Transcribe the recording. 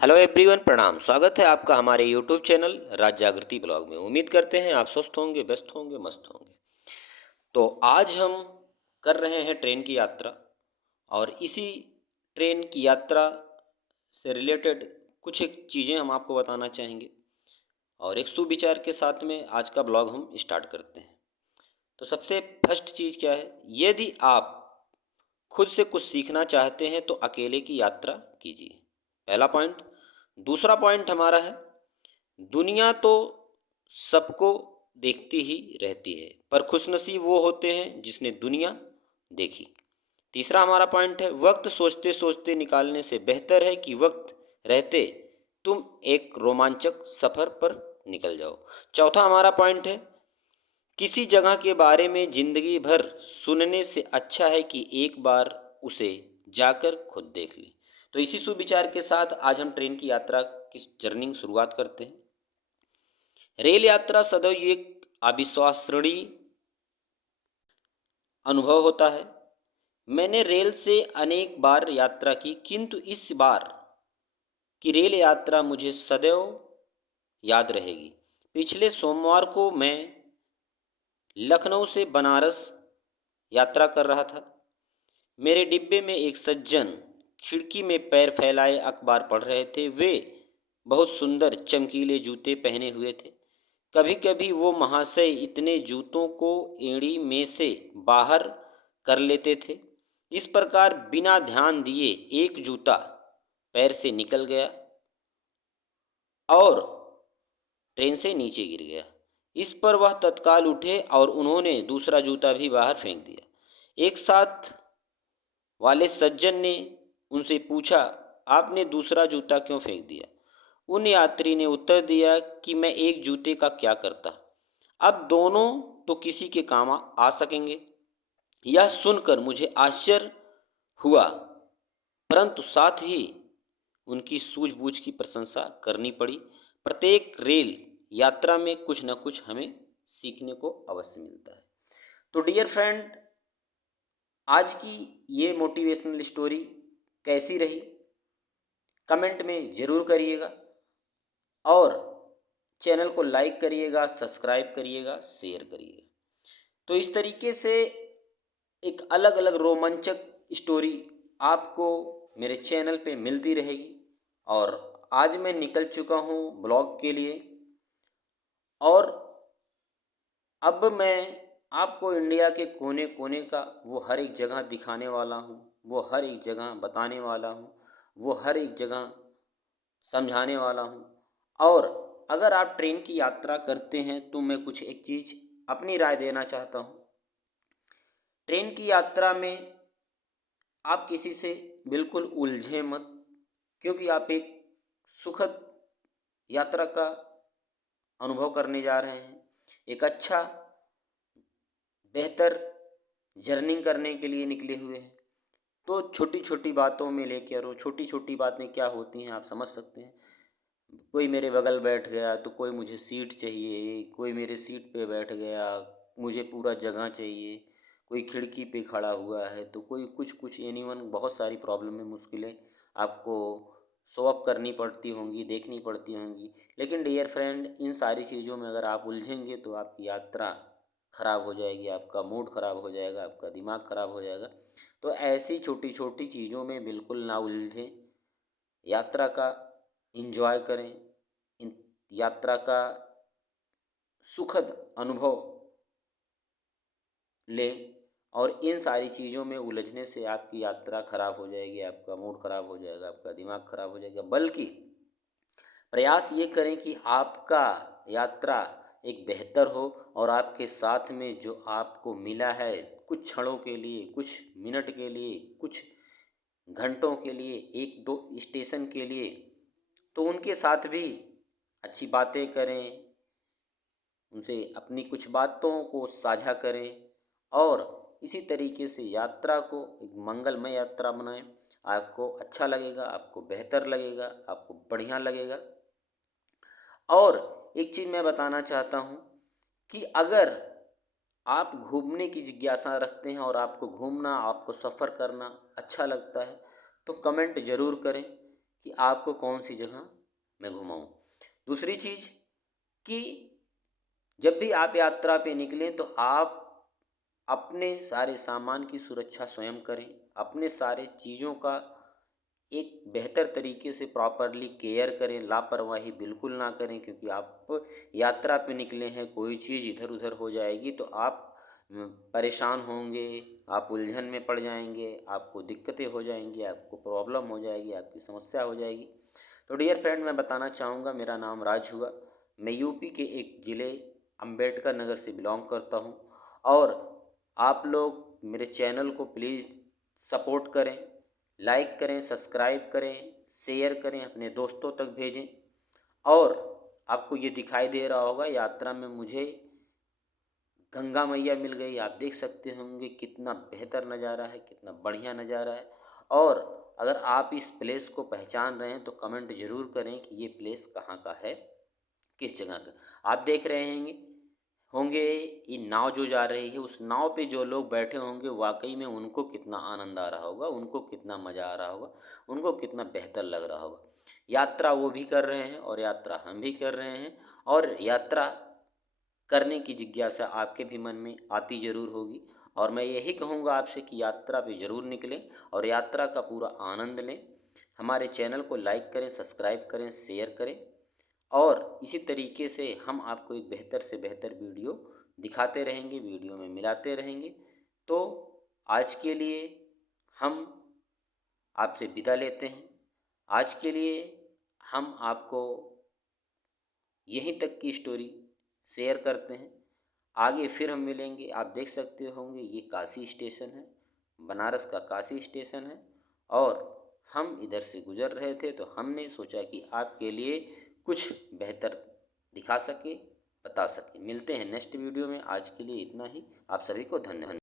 Hello everyone, प्रणाम। स्वागत है आपका हमारे यूट्यूब चैनल राज जागृति ब्लॉग में। उम्मीद करते हैं आप स्वस्थ होंगे, व्यस्त होंगे, मस्त होंगे। तो आज हम कर रहे हैं ट्रेन की यात्रा, और इसी ट्रेन की यात्रा से रिलेटेड कुछ एक चीज़ें हम आपको बताना चाहेंगे, और एक सुविचार के साथ में आज का ब्लॉग हम स्टार्ट करते हैं। तो सबसे फर्स्ट चीज़ क्या है, यदि आप खुद से कुछ सीखना चाहते हैं तो अकेले की यात्रा कीजिए, पहला पॉइंट। दूसरा पॉइंट हमारा है, दुनिया तो सबको देखती ही रहती है, पर खुशनसीब वो होते हैं जिसने दुनिया देखी। तीसरा हमारा पॉइंट है, वक्त सोचते सोचते निकालने से बेहतर है कि वक्त रहते तुम एक रोमांचक सफ़र पर निकल जाओ। चौथा हमारा पॉइंट है, किसी जगह के बारे में जिंदगी भर सुनने से अच्छा है कि एक बार उसे जाकर खुद देख ली। तो इसी सुविचार के साथ आज हम ट्रेन की यात्रा की जर्नी शुरुआत करते हैं। रेल यात्रा सदैव एक अविश्वसनीय अनुभव होता है। मैंने रेल से अनेक बार यात्रा की, किंतु इस बार की रेल यात्रा मुझे सदैव याद रहेगी। पिछले सोमवार को मैं लखनऊ से बनारस यात्रा कर रहा था। मेरे डिब्बे में एक सज्जन खिड़की में पैर फैलाए अखबार पढ़ रहे थे। वे बहुत सुंदर चमकीले जूते पहने हुए थे। कभी कभी वो महाशय इतने जूतों को एड़ी में से बाहर कर लेते थे। इस प्रकार बिना ध्यान दिए एक जूता पैर से निकल गया और ट्रेन से नीचे गिर गया। इस पर वह तत्काल उठे और उन्होंने दूसरा जूता भी बाहर फेंक दिया। एक साथ वाले सज्जन ने उनसे पूछा, आपने दूसरा जूता क्यों फेंक दिया? उन यात्री ने उत्तर दिया कि मैं एक जूते का क्या करता, अब दोनों तो किसी के काम आ सकेंगे। यह सुनकर मुझे आश्चर्य हुआ, परंतु साथ ही उनकी सूझबूझ की प्रशंसा करनी पड़ी। प्रत्येक रेल यात्रा में कुछ न कुछ हमें सीखने को अवश्य मिलता है। तो डियर फ्रेंड, आज की ये मोटिवेशनल स्टोरी कैसी रही, कमेंट में ज़रूर करिएगा, और चैनल को लाइक करिएगा, सब्सक्राइब करिएगा, शेयर करिएगा। तो इस तरीके से एक अलग अलग रोमांचक स्टोरी आपको मेरे चैनल पे मिलती रहेगी। और आज मैं निकल चुका हूँ ब्लॉग के लिए, और अब मैं आपको इंडिया के कोने कोने का वो हर एक जगह दिखाने वाला हूँ, वो हर एक जगह बताने वाला हूँ, वो हर एक जगह समझाने वाला हूँ। और अगर आप ट्रेन की यात्रा करते हैं तो मैं कुछ एक चीज़ अपनी राय देना चाहता हूँ। ट्रेन की यात्रा में आप किसी से बिल्कुल उलझे मत, क्योंकि आप एक सुखद यात्रा का अनुभव करने जा रहे हैं। एक अच्छा बेहतर जर्नी करने के लिए निकले हुए हैं। तो छोटी छोटी बातों में लेकर, और छोटी छोटी बातें क्या होती हैं आप समझ सकते हैं। कोई मेरे बगल बैठ गया तो कोई मुझे सीट चाहिए, कोई मेरे सीट पे बैठ गया, मुझे पूरा जगह चाहिए, कोई खिड़की पे खड़ा हुआ है, तो कोई कुछ कुछ एनीवन, बहुत सारी प्रॉब्लम में मुश्किलें आपको सॉल्व करनी पड़ती होंगी, देखनी पड़ती होंगी। लेकिन डियर फ्रेंड, इन सारी चीज़ों में अगर आप उलझेंगे तो आपकी यात्रा खराब हो जाएगी, आपका मूड खराब हो जाएगा, आपका दिमाग खराब हो जाएगा। तो ऐसी छोटी छोटी चीज़ों में बिल्कुल ना उलझें, यात्रा का एंजॉय करें, इन यात्रा का सुखद अनुभव लें। और इन सारी चीज़ों में उलझने से आपकी यात्रा खराब हो जाएगी, आपका मूड खराब हो जाएगा, आपका दिमाग खराब हो जाएगा। बल्कि प्रयास ये करें कि आपका यात्रा एक बेहतर हो, और आपके साथ में जो आपको मिला है कुछ क्षणों के लिए, कुछ मिनट के लिए, कुछ घंटों के लिए, एक दो स्टेशन के लिए, तो उनके साथ भी अच्छी बातें करें, उनसे अपनी कुछ बातों को साझा करें, और इसी तरीके से यात्रा को एक मंगलमय यात्रा बनाएं। आपको अच्छा लगेगा, आपको बेहतर लगेगा, आपको बढ़िया लगेगा। और एक चीज़ मैं बताना चाहता हूँ कि अगर आप घूमने की जिज्ञासा रखते हैं और आपको घूमना, आपको सफ़र करना अच्छा लगता है, तो कमेंट ज़रूर करें कि आपको कौन सी जगह मैं घुमाऊँ। दूसरी चीज़ कि जब भी आप यात्रा पे निकलें तो आप अपने सारे सामान की सुरक्षा स्वयं करें, अपने सारे चीज़ों का एक बेहतर तरीके से प्रॉपरली केयर करें, लापरवाही बिल्कुल ना करें, क्योंकि आप यात्रा पे निकले हैं, कोई चीज़ इधर उधर हो जाएगी तो आप परेशान होंगे, आप उलझन में पड़ जाएंगे, आपको दिक्कतें हो जाएंगी, आपको प्रॉब्लम हो जाएगी, आपकी समस्या हो जाएगी। तो डियर फ्रेंड, मैं बताना चाहूँगा, मेरा नाम राज हुआ, मैं यूपी के एक ज़िले अम्बेडकर नगर से बिलोंग करता हूँ। और आप लोग मेरे चैनल को प्लीज़ सपोर्ट करें, लाइक करें, सब्सक्राइब करें, शेयर करें, अपने दोस्तों तक भेजें। और आपको ये दिखाई दे रहा होगा, यात्रा में मुझे गंगा मैया मिल गई। आप देख सकते होंगे कितना बेहतर नज़ारा है, कितना बढ़िया नज़ारा है। और अगर आप इस प्लेस को पहचान रहे हैं तो कमेंट ज़रूर करें कि ये प्लेस कहाँ का है, किस जगह का। आप देख रहे होंगे ये नाव जो जा रही है, उस नाव पे जो लोग बैठे होंगे, वाकई में उनको कितना आनंद आ रहा होगा, उनको कितना मज़ा आ रहा होगा, उनको कितना बेहतर लग रहा होगा। यात्रा वो भी कर रहे हैं और यात्रा हम भी कर रहे हैं, और यात्रा करने की जिज्ञासा आपके भी मन में आती ज़रूर होगी। और मैं यही कहूँगा आपसे कि यात्रा पे ज़रूर निकलें और यात्रा का पूरा आनंद लें। हमारे चैनल को लाइक करें, सब्सक्राइब करें, शेयर करें, और इसी तरीके से हम आपको एक बेहतर से बेहतर वीडियो दिखाते रहेंगे, वीडियो में मिलाते रहेंगे। तो आज के लिए हम आपसे विदा लेते हैं। आज के लिए हम आपको यहीं तक की स्टोरी शेयर करते हैं। आगे फिर हम मिलेंगे। आप देख सकते होंगे ये काशी स्टेशन है, बनारस का काशी स्टेशन है। और हम इधर से गुज़र रहे थे तो हमने सोचा कि आपके लिए कुछ बेहतर दिखा सके, बता सके। मिलते हैं नेक्स्ट वीडियो में। आज के लिए इतना ही। आप सभी को धन्यवाद।